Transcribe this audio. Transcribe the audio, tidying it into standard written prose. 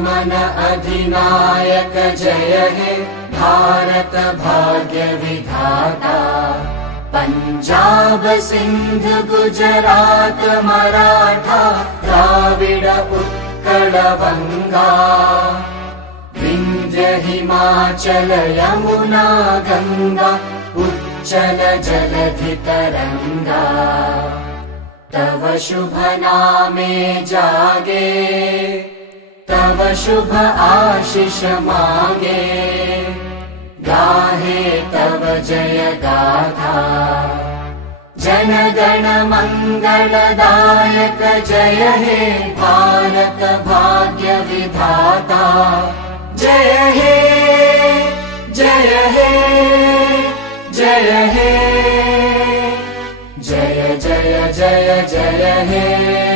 नमन अधिनायक जय हे भारत भाग्य विधाता। पंजाब सिंध गुजरात मराठा द्राविड उत्कल बंगा। विंध्य हिमाचल यमुना गंगा उच्चल जलधि तरंगा। तव शुभ नामे जागे तव शुभ आशीष मागे। गाहे तव जय गाथा जन गण मंगलदायक जय हे भारत भाग्य विधाता। जय हे जय हे जय हे जय जय जय जय हे।